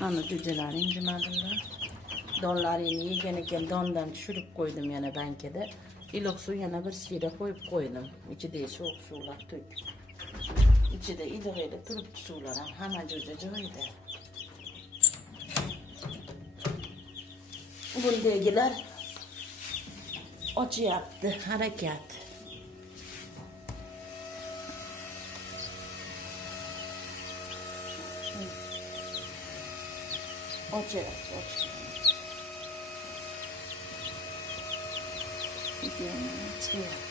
Ana cüceler incimediler. Donlar yeni yegeneken dondan düşürüp koydum yana bankede. İlok su yana bir şire koyup koydum. İçi de soğuk sular tüy. İçi de ilıgıyla turup sularım. Hemen cüceciydi. Bundakiler acı yaptı, hareket. Acı yaptı, acı. Gidiyorum, acı yaptı.